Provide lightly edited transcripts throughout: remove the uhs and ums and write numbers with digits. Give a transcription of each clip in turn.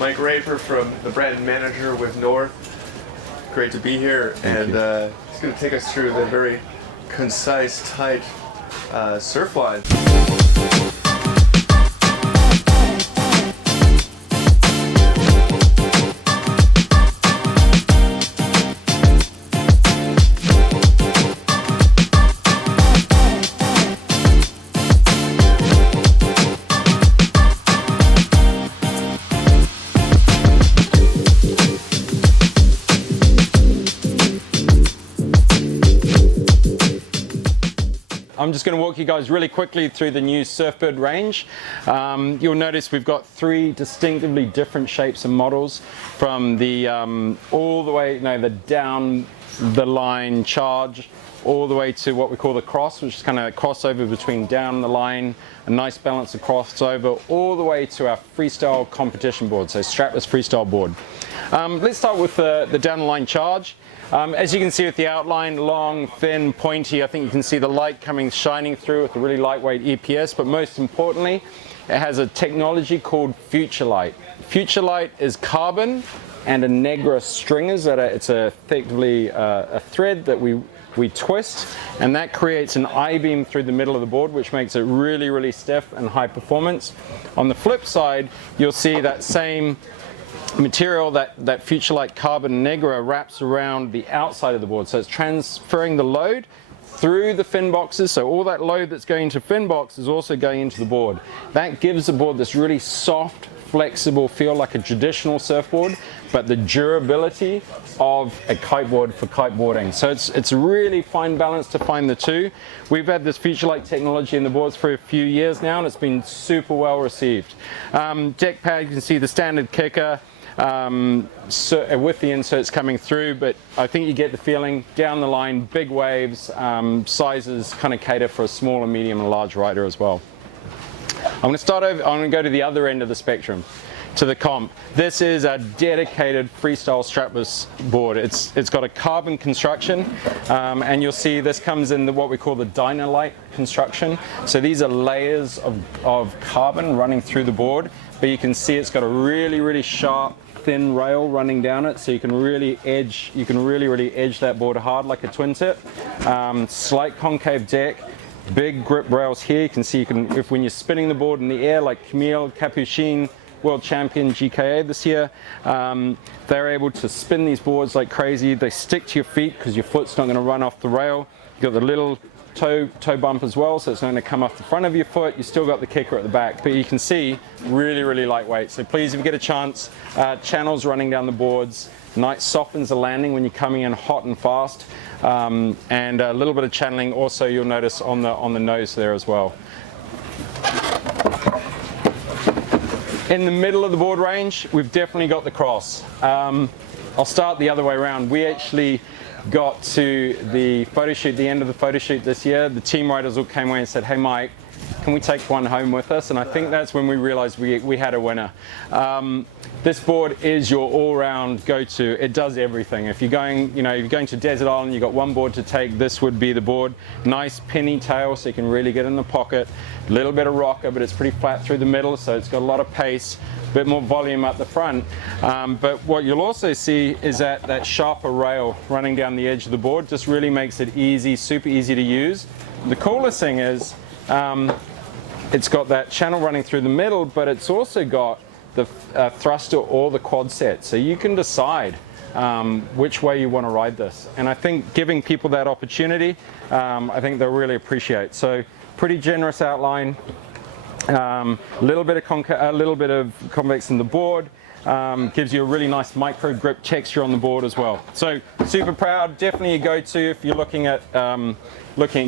Mike Raper from the brand manager with North. Great to be here, and he's going to take us through the very concise, tight surf line. I'm just going to walk you guys really quickly through the new Surfbird range. You'll notice we've got 3 distinctively different shapes and models, from the all the way, the down the line charge, all the way to what we call the cross, which is kind of a crossover between down the line, a nice balance of crossover, all the way to our freestyle competition board, so strapless freestyle board. Let's start with the down the line charge. As you can see with the outline, long, thin, pointy, I think you can see the light shining through with a really lightweight EPS, but most importantly, it has a technology called Future Light. Future Light is carbon and a Negra stringers it's effectively a thread that we twist, and that creates an I-beam through the middle of the board, which makes it really, really stiff and high performance. On the flip side, you'll see that same material, that Future Light carbon Negra, wraps around the outside of the board, so it's transferring the load through the fin boxes, so all that load that's going to fin box is also going into the board. That gives the board this really soft, flexible feel, like a traditional surfboard, but the durability of a kiteboard for kiteboarding. So it's a really fine balance to find the two. We've had this Future Light technology in the boards for a few years now, and it's been super well received. Deck pad, you can see the standard kicker, with the inserts coming through, but I think you get the feeling down the line, big waves, sizes kind of cater for a small and medium and large rider as well. I'm going to go to the other end of the spectrum, to the comp. This is a dedicated freestyle strapless board. It's got a carbon construction, and you'll see this comes in what we call the Dynalite construction. So these are layers of carbon running through the board, but you can see it's got a really, really sharp, thin rail running down it, so you can really edge that board hard like a twin tip. Slight concave deck, big grip rails here. You can see when you're spinning the board in the air, like Camille Capuchin, world champion GKA this year, they're able to spin these boards like crazy. They stick to your feet because your foot's not going to run off the rail. You've got the little toe bump as well, so it's not going to come off the front of your foot. You still got the kicker at the back, but you can see really, really lightweight. So please, if you get a chance, channels running down the boards, nice, softens the landing when you're coming in hot and fast, and a little bit of channeling also you'll notice on the nose there as well. In the middle of the board range, we've definitely got the cross. I'll start the other way around. We actually got to the photo shoot, the end of the photo shoot this year. The team riders all came away and said, "Hey Mike, can we take one home with us?" And I think that's when we realized we had a winner. This board is your all-round go-to. It does everything. If you're going, if you're going to Desert Island, you've got one board to take, this would be the board. Nice penny tail, so you can really get in the pocket. A little bit of rocker, but it's pretty flat through the middle, so it's got a lot of pace, a bit more volume up the front. But what you'll also see is that sharper rail running down the edge of the board just really makes it easy, super easy to use. The coolest thing is, it's got that channel running through the middle, but it's also got the thruster or the quad set, so you can decide which way you want to ride this. And I think giving people that opportunity, I think they'll really appreciate. So pretty generous outline, a little bit of convex in the board, gives you a really nice micro grip texture on the board as well. So super proud, definitely a go-to if you're looking at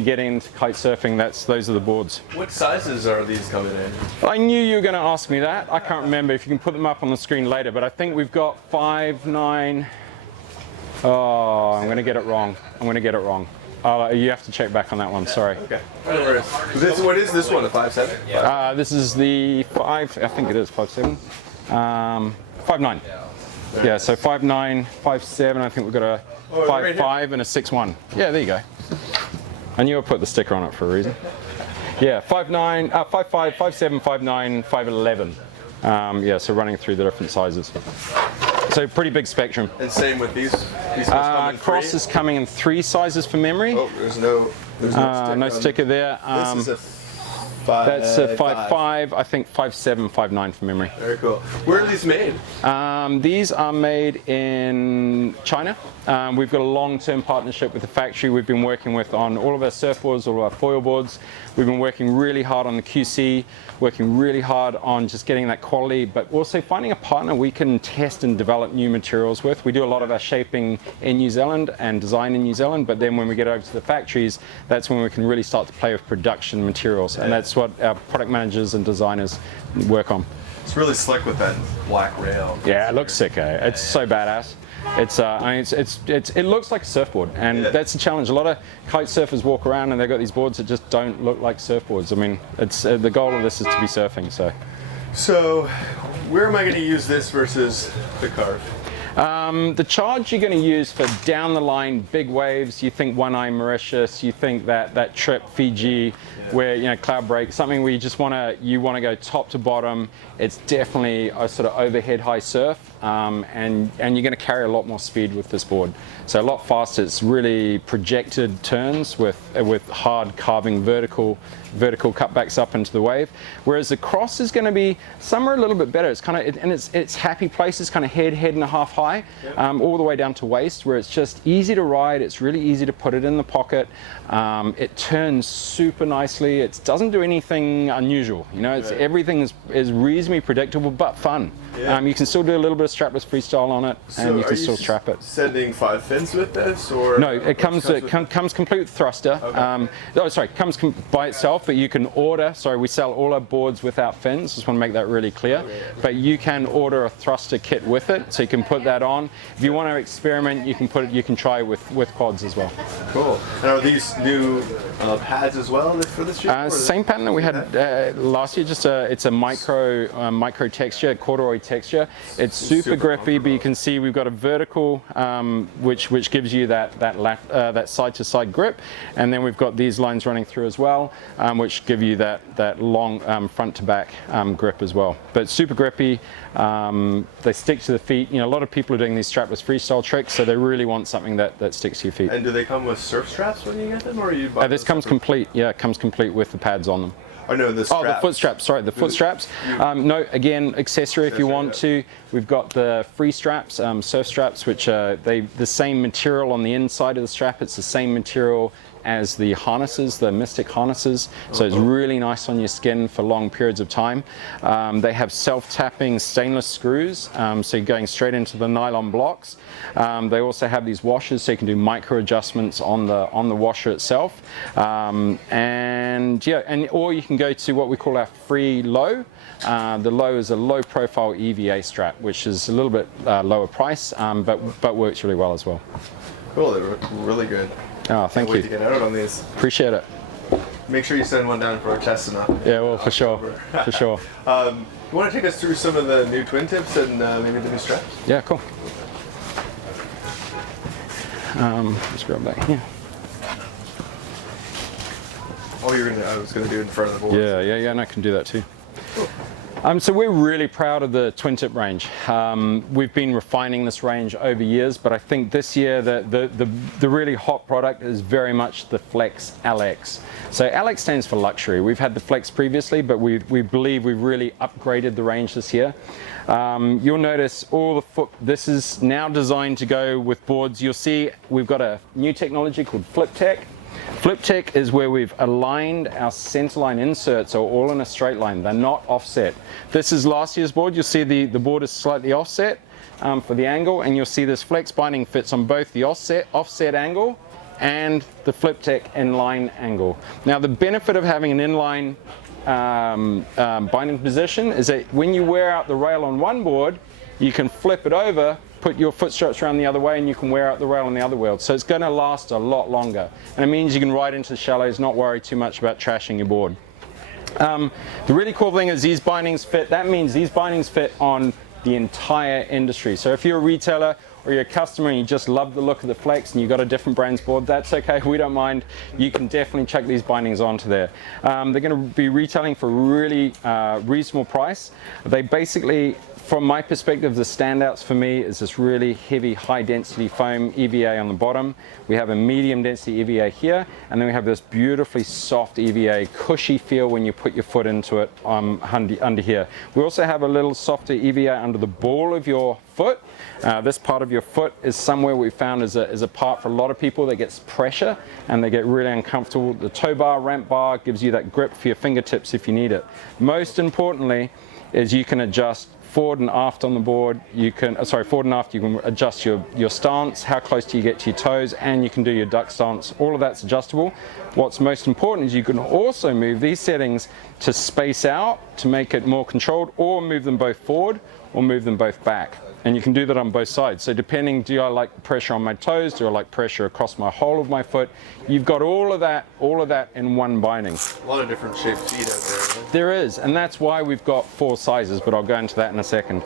getting into kite surfing. Those are the boards. What sizes are these coming in? I knew you were going to ask me that. I can't remember. If you can put them up on the screen later, but I think we've got 5'9". Oh, I'm going to get it wrong. You have to check back on that one. Sorry. Okay. What is this one? A 5'7"? This is the 5. I think it is 5'7". 5'9". Yeah, so 5'9", 5'7". I think we've got a 5'5" and a 6'1". Yeah, there you go. I knew I put the sticker on it for a reason. Yeah, 5'9", 5'5", 5'7", 5'9", 5'11". Yeah, so running through the different sizes. So pretty big spectrum. And same with these come in Cross three? is coming in 3 sizes for memory. Oh, there's no sticker there. This is a 5. That's a 5.5, I think 5.7, 5.9 for memory. Very cool. Where are these made? These are made in China. We've got a long-term partnership with the factory we've been working with on all of our surfboards, all of our foil boards. We've been working really hard on the QC, working really hard on just getting that quality, but also finding a partner we can test and develop new materials with. We do a lot of our shaping in New Zealand and design in New Zealand, but then when we get over to the factories, that's when we can really start to play with production materials, and that's what our product managers and designers work on. It's really slick with that black rail. Yeah, it looks sick, eh? It's so badass. It's, I mean, it looks like a surfboard, and that's the challenge. A lot of kite surfers walk around and they've got these boards that just don't look like surfboards. I mean, it's the goal of this is to be surfing. So, where am I going to use this versus the Carve? The charge you're going to use for down the line big waves, you think One Eye Mauritius, you think that trip Fiji, where cloud break, something where you want to go top to bottom. It's definitely a sort of overhead high surf, and you're going to carry a lot more speed with this board. So a lot faster. It's really projected turns with hard carving vertical cutbacks up into the wave. Whereas the Cross is going to be somewhere a little bit better. It's kind of and it's happy places, kind of head and a half high, all the way down to waist, where it's just easy to ride. It's really easy to put it in the pocket. It turns super nicely. It doesn't do anything unusual. Everything is reasonably predictable but fun. You can still do a little bit of strapless freestyle on it, and you can still strap it. Sending 5 fins with this, or no? It comes complete with thruster. Okay. Comes by itself, but you can order. Sorry, we sell all our boards without fins. Just want to make that really clear. But you can order a thruster kit with it, so you can put that on. If you want to experiment, you can put it. You can try with quads as well. Cool. And are these new pads as well for this year? Same pattern that we had last year. Just it's a micro texture, corduroy texture. It's super grippy, but you can see we've got a vertical, which gives you that side to side grip, and then we've got these lines running through as well, which give you that long front to back grip as well. But super grippy. They stick to the feet. A lot of people are doing these strapless freestyle tricks, so they really want something that sticks to your feet. And do they come with surf straps when you get them, or are you buying this comes complete. Yeah, it comes complete with the pads on them. Oh no, the straps. Oh, the foot straps. Sorry, the foot straps. No, again, accessory if you want to. We've got the free straps, surf straps, which the same material on the inside of the strap. It's the same material as the harnesses, the Mystic harnesses. So it's really nice on your skin for long periods of time. They have self-tapping stainless screws, so you're going straight into the nylon blocks. They also have these washers, so you can do micro adjustments on the washer itself. Or you can go to what we call our free low. The low is a low profile EVA strap, which is a little bit lower price, but works really well as well. Cool, they look really good. Oh, thank you. Can't wait to get out on these. Appreciate it. Make sure you send one down for our testing up. Yeah, well, for sure. For sure. You want to take us through some of the new twin tips and maybe the new straps? Yeah, cool. Let's grab that here. Oh, I was going to do it in front of the board. Yeah, and I can do that too. Cool. So we're really proud of the twin tip range. We've been refining this range over years, but I think this year the really hot product is very much the Flex LX. So LX stands for luxury. We've had the Flex previously, but we believe we've really upgraded the range this year. You'll notice this is now designed to go with boards. You'll see we've got a new technology called Flip Tech. Flip Tech is where we've aligned our centerline inserts are all in a straight line. They're not offset. This is last year's board. You'll see the board is slightly offset for the angle, and you'll see this flex binding fits on both the offset angle and the Flip Tech inline angle. Now the benefit of having an inline binding position is that when you wear out the rail on one board, you can flip it over, put your foot straps around the other way, and you can wear out the rail on the other wheel. So it's going to last a lot longer. And it means you can ride into the shallows, not worry too much about trashing your board. The really cool thing is these bindings fit. That means these bindings fit on the entire industry. So if you're a retailer or you're a customer and you just love the look of the flex and you've got a different brand's board, that's okay, we don't mind. You can definitely chuck these bindings onto there. They're going to be retailing for a really reasonable price. They basically, from my perspective, the standouts for me is this really heavy, high-density foam EVA on the bottom. We have a medium-density EVA here, and then we have this beautifully soft EVA, cushy feel when you put your foot into it under here. We also have a little softer EVA under the ball of your foot. This part of your foot is somewhere we found is a part for a lot of people that gets pressure and they get really uncomfortable. The toe bar, ramp bar gives you that grip for your fingertips if you need it. Most importantly is you can adjust forward and aft on the board. You can, forward and aft, you can adjust your stance, how close do you get to your toes, and you can do your duck stance. All of that's adjustable. What's most important is you can also move these settings to space out, to make it more controlled, or move them both forward, or move them both back. And you can do that on both sides. So depending, do I like pressure on my toes? Do I like pressure across my whole of my foot? You've got all of that in one binding. A lot of different shaped feet out there. Right? There is, and that's why we've got 4 sizes, but I'll go into that in a second.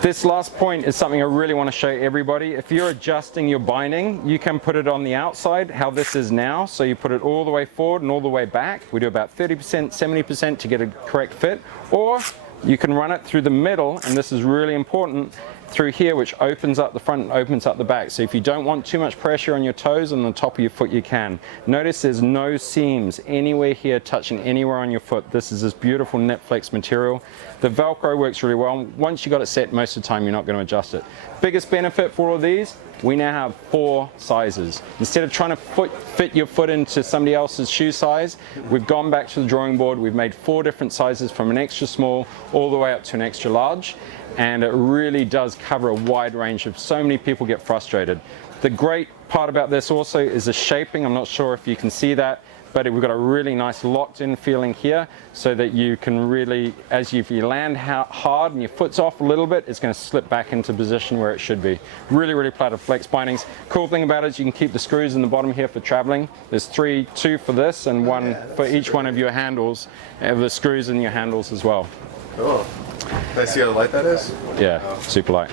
This last point is something I really want to show everybody. If you're adjusting your binding, you can put it on the outside, how this is now. So you put it all the way forward and all the way back. We do about 30%, 70% to get a correct fit. Or you can run it through the middle, and this is really important, through here, which opens up the front and opens up the back. So if you don't want too much pressure on your toes and the top of your foot, you can. Notice there's no seams anywhere here touching anywhere on your foot. This is this beautiful net flex material. The Velcro works really well. Once you got it set, most of the time you're not going to adjust it. Biggest benefit for all of these, we now have 4 sizes. Instead of trying to fit your foot into somebody else's shoe size, we've gone back to the drawing board. We've made 4 different sizes from an extra small all the way up to an extra large. And it really does cover a wide range of, so many people get frustrated. The great part about this also is the shaping. I'm not sure if you can see that, but we've got a really nice locked in feeling here so that you can really, if you land hard and your foot's off a little bit, it's going to slip back into position where it should be. Really, really plated flex bindings. Cool thing about it is you can keep the screws in the bottom here for traveling. There's 2 for this and 1 for each one of your handles, and the screws in your handles as well. Cool. Can I see how light that is? Yeah, super light.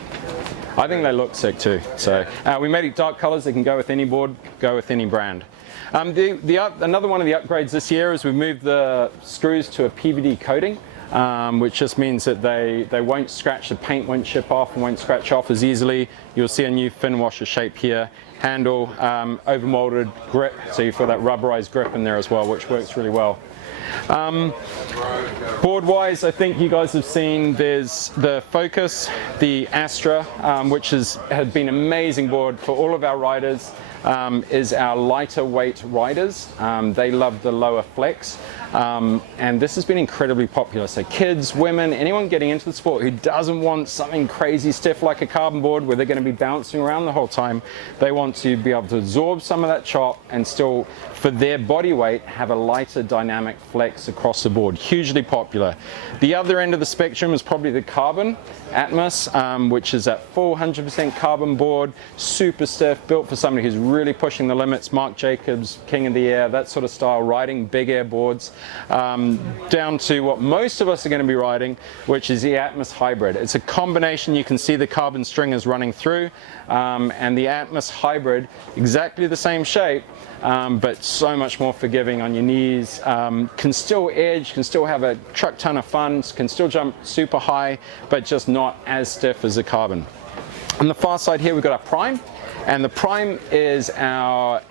I think they look sick too. So we made it dark colors. They can go with any board, go with any brand. Another one of the upgrades this year is we've moved the screws to a PVD coating, which just means that they won't scratch, the paint won't chip off and won't scratch off as easily. You'll see a new fin washer shape here. Handle, overmolded grip, so you feel that rubberized grip in there as well, which works really well. Board wise, I think you guys have seen there's the Focus, the Astra, which has been an amazing board for all of our riders, is our lighter weight riders. They love the lower flex, and this has been incredibly popular. So kids, women, anyone getting into the sport who doesn't want something crazy stiff like a carbon board where they're going to be bouncing around the whole time, they want to be able to absorb some of that chop and still, for their body weight, have a lighter dynamic flex across the board. Hugely popular. The other end of the spectrum is probably the carbon AWSI, which is that full 100% carbon board, super stiff, built for somebody who's really pushing the limits. Mark Jacobs, King of the Air, that sort of style, riding big air boards, down to what most of us are going to be riding, which is the AWSI Hybrid. It's a combination. You can see the carbon stringers running through, and the AWSI Hybrid, exactly the same shape, but so much more forgiving on your knees, can still edge, can still have a truck ton of fun, can still jump super high, but just not as stiff as the carbon. On the far side here, we've got our Prime, and the Prime is our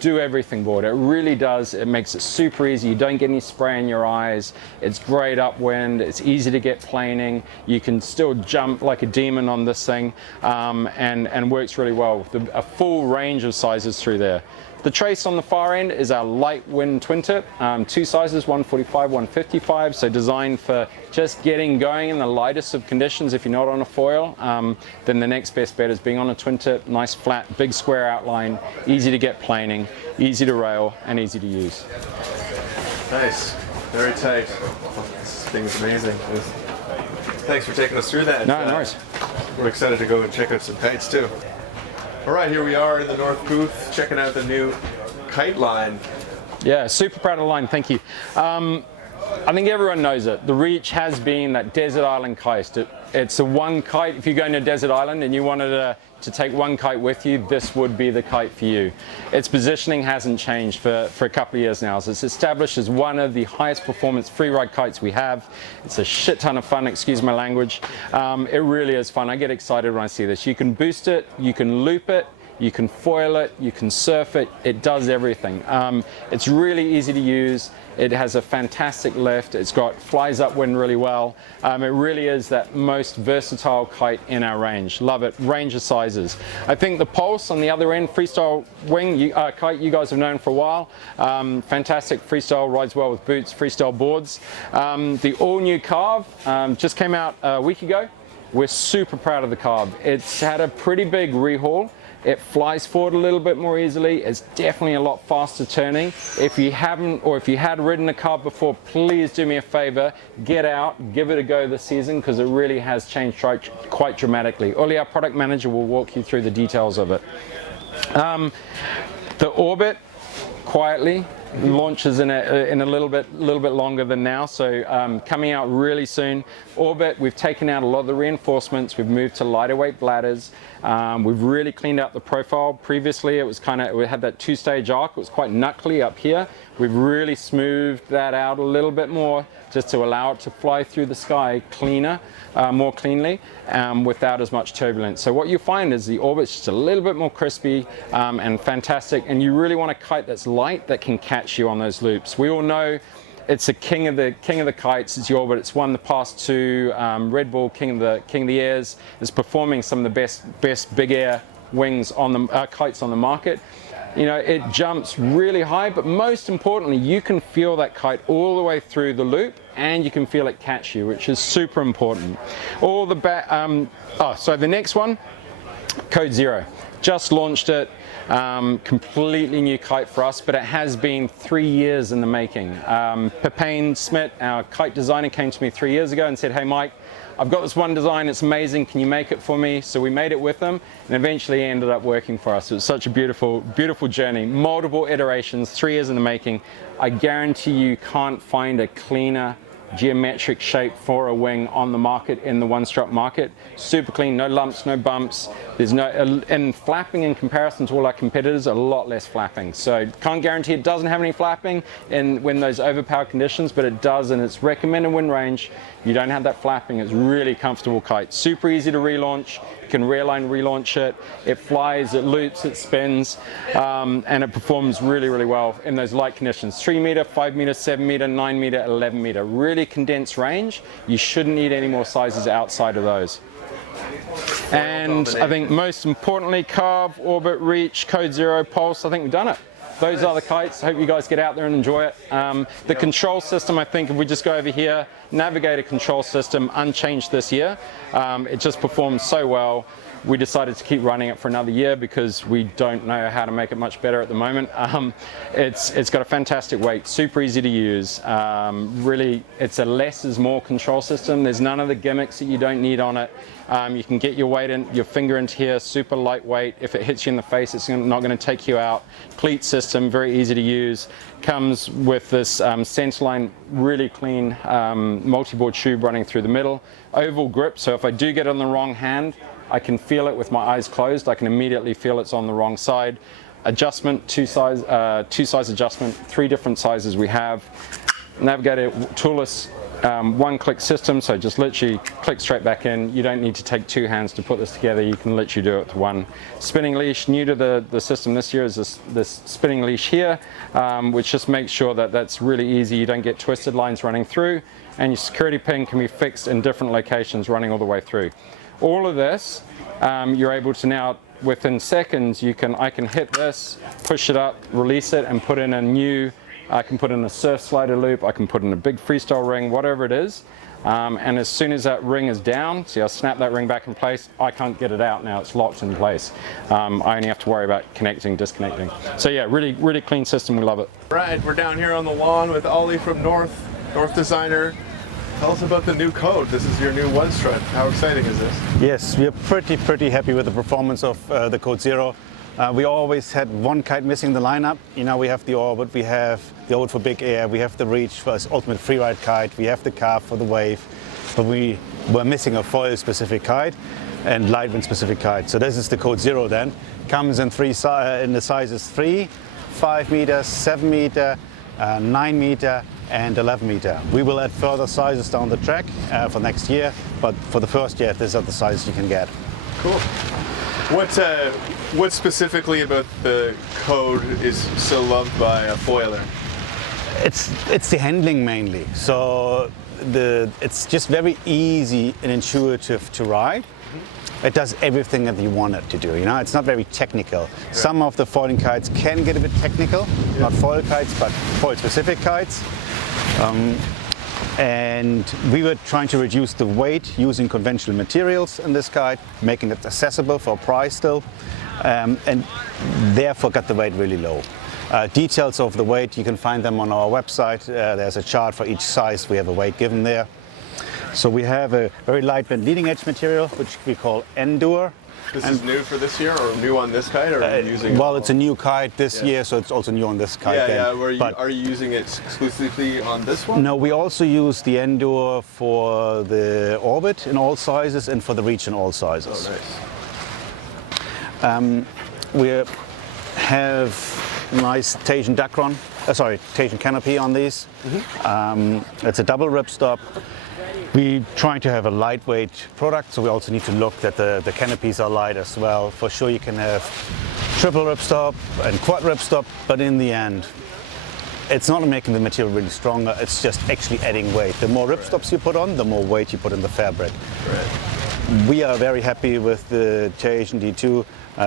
do-everything board. It really does. It makes it super easy. You don't get any spray in your eyes. It's great upwind. It's easy to get planing. You can still jump like a demon on this thing, and works really well with a full range of sizes through there. The Trace on the far end is our light wind twin tip, 2 sizes, 145, 155, so designed for just getting going in the lightest of conditions. If you're not on a foil, then the next best bet is being on a twin tip, nice flat, big square outline, easy to get planing, easy to rail, and easy to use. Nice, very tight. This thing's amazing. Thanks for taking us through that. No worries. We're excited to go and check out some kites too. All right, here we are in the North booth, checking out the new Kite line. Yeah, super proud of the line, thank you. I think everyone knows it. The reach has been that desert island kite. It's a one kite. If you go in a desert island and you wanted to take one kite with you, this would be the kite for you. Its positioning hasn't changed for a couple of years now. So it's established as one of the highest performance freeride kites we have. It's a shit ton of fun, excuse my language. It really is fun. I get excited when I see this. You can boost it, you can loop it, you can foil it, you can surf it, it does everything. It's really easy to use. It has a fantastic lift. It's got flies upwind really well. It really is that most versatile kite in our range. Love it. Range of sizes. I think the Pulse on the other end, freestyle wing kite, you guys have known for a while. Fantastic freestyle, rides well with boots, freestyle boards. The all new Carve just came out a week ago. We're super proud of the Carve. It's had a pretty big rehaul. It flies forward a little bit more easily. It's definitely a lot faster turning. If you haven't, or if you had ridden a Carve before, please do me a favor, get out, give it a go this season, because it really has changed quite dramatically. Uli, our product manager, will walk you through the details of it. The Orbit, quietly, launches in a little bit longer than now, so coming out really soon. Orbit, we've taken out a lot of the reinforcements. We've moved to lighter weight bladders. We've really cleaned out the profile. Previously, it was we had that two-stage arc. It was quite knuckly up here. We've really smoothed that out a little bit more, just to allow it to fly through the sky cleaner, more cleanly, without as much turbulence. So what you find is the Orbit's just a little bit more crispy and fantastic, and you really want a kite that's light that can catch you on those loops. We all know it's a king of the kites. It's the Orbit. It's won the past two Red Bull King of the Airs. It's performing some of the best big air wings on the kites on the market. You know, it jumps really high, but most importantly, you can feel that kite all the way through the loop, and you can feel it catch you, which is super important. So the next one, Code Zero. Just launched it, completely new kite for us, but it has been 3 years in the making. Pepane Smith, our kite designer, came to me 3 years ago and said, "Hey Mike, I've got this one design, it's amazing, can you make it for me?" So we made it with them, and eventually it ended up working for us. It was such a beautiful, beautiful journey. Multiple iterations, 3 years in the making. I guarantee you can't find a cleaner geometric shape for a wing on the market, in the one-strap market. Super clean, no lumps, no bumps. There's no, and flapping in comparison to all our competitors, a lot less flapping. So can't guarantee it doesn't have any flapping when those overpowered conditions, but it does, and it's recommended wind range. You don't have that flapping. It's really comfortable kite. Super easy to relaunch. You can realign, relaunch it. It flies, it loops, it spins, and it performs really, really well in those light conditions. 3 meter, 5 meter, 7 meter, 9 meter, 11 meter. Really condensed range. You shouldn't need any more sizes outside of those. And I think most importantly, Carve, Orbit, Reach, Code Zero, Pulse, I think we've done it. Those are the kites. I hope you guys get out there and enjoy it. The control system, I think, if we just go over here, Navigator control system, unchanged this year. It just performs so well. We decided to keep running it for another year because we don't know how to make it much better at the moment. It's got a fantastic weight, super easy to use. Really, it's a less is more control system. There's none of the gimmicks that you don't need on it. You can get your weight in, your finger into here, super lightweight. If it hits you in the face, it's not going to take you out. Cleat system, very easy to use. Comes with this centerline, really clean multi-board tube running through the middle. Oval grip, so if I do get on the wrong hand, I can feel it with my eyes closed. I can immediately feel it's on the wrong side. Adjustment, two size adjustment, 3 different sizes we have. Navigator toolless, one-click system, so just literally click straight back in. You don't need to take 2 hands to put this together. You can literally do it with one. Spinning leash, new to the system this year is this spinning leash here, which just makes sure that that's really easy. You don't get twisted lines running through, and your security pin can be fixed in different locations running all the way through. All of this, you're able to now, within seconds, I can hit this, push it up, release it, and put in a new, I can put in a surf slider loop, I can put in a big freestyle ring, whatever it is. And as soon as that ring is down, see, I snap that ring back in place, I can't get it out now, it's locked in place. I only have to worry about connecting, disconnecting. So yeah, really, really clean system, we love it. Right, we're down here on the lawn with Uli from North Designer. Tell us about the new code. This is your new one strut. How exciting is this? Yes, we are pretty happy with the performance of the Code Zero. We always had one kite missing in the lineup. You know, we have the Orbit, we have the Orbit for big air, we have the Reach for ultimate freeride kite, we have the Carve for the wave. but we were missing a foil-specific kite and light wind specific kite. So this is the Code Zero then. Comes in in the sizes 3, 5 meters, 7 meter, 9 meter and 11 meter. We will add further sizes down the track for next year, but for the first year, these are the sizes you can get. Cool. What specifically about the Code is so loved by a foiler? It's the handling mainly. So it's just very easy and intuitive to ride. It does everything that you want it to do. You know, it's not very technical. Yeah. Some of the foiling kites can get a bit technical, not foil kites, but foil-specific kites. And we were trying to reduce the weight using conventional materials in this kite, making it accessible for a price still, and therefore got the weight really low. Details of the weight, you can find them on our website. There's a chart for each size. We have a weight given there. So we have a very lightweight leading edge material, which we call Endure. This is new for this year, or new on this kite, or are you using it? Well, it's a new kite this year, so it's also new on this kite. Are you using it exclusively on this one? No, we also use the Endure for the Orbit in all sizes and for the Reach in all sizes. Oh, nice. We have nice Tahitian Tahitian canopy on these. Mm-hmm. It's a double ripstop. We're trying to have a lightweight product, so we also need to look that the canopies are light as well. For sure you can have triple ripstop and quad ripstop, but in the end, it's not making the material really stronger, it's just actually adding weight. The more ripstops you put on, the more weight you put in the fabric. Right. We are very happy with the Tahitian D2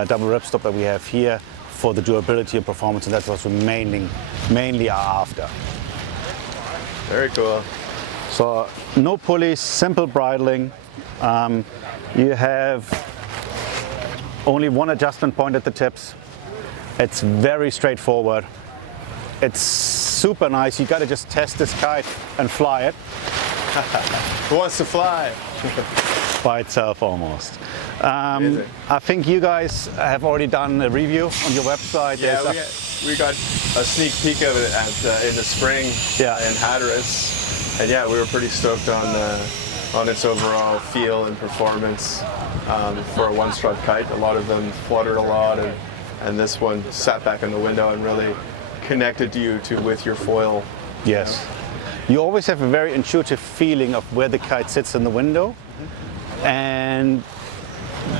double ripstop that we have here for the durability and performance, and that's what we mainly are after. Very cool. So no pulleys, simple bridling. You have only one adjustment point at the tips. It's very straightforward. It's super nice. You got to just test this kite and fly it. Who wants to fly? By itself almost. I think you guys have already done a review on your website. Yeah, we got a sneak peek of it in the spring in Hatteras. And yeah, we were pretty stoked on its overall feel and performance for a one-strut kite. A lot of them fluttered a lot, and this one sat back in the window and really connected you with your foil. Yes. You always have a very intuitive feeling of where the kite sits in the window, and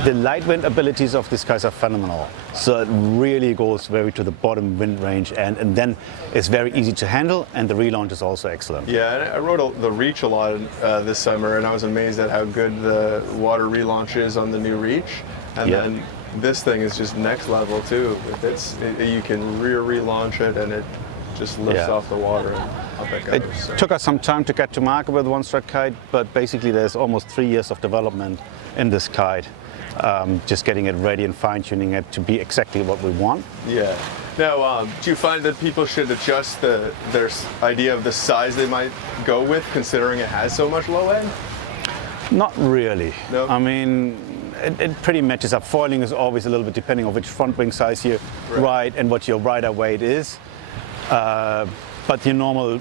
the light wind abilities of these kites are phenomenal. So it really goes very to the bottom wind range, and then it's very easy to handle, and the relaunch is also excellent. Yeah, and I rode the Reach a lot this summer, and I was amazed at how good the water relaunch is on the new Reach. And then this thing is just next level too. You can rear relaunch it, and it just lifts off the water. It took us some time to get to market with one strut kite, but basically there's almost 3 years of development in this kite. Just getting it ready and fine-tuning it to be exactly what we want. Yeah. Now, do you find that people should adjust their idea of the size they might go with, considering it has so much low end? Not really. No? I mean, it pretty matches up. Foiling is always a little bit depending on which front wing size you ride and what your rider weight is. But your normal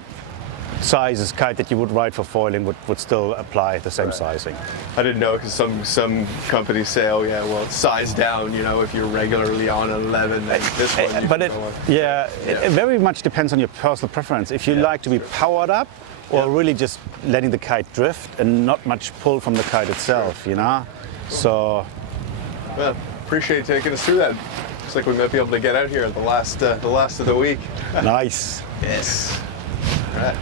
sizes kite that you would ride for foiling would still apply the same sizing. I didn't know, because some companies say, oh yeah, well, size down, you know, if you're regularly on 11, then this one it very much depends on your personal preference. If you like to be powered up, or really just letting the kite drift and not much pull from the kite itself, you know? So... Well, appreciate taking us through that. Looks like we might be able to get out here at the last of the week. Nice. Yes. All right.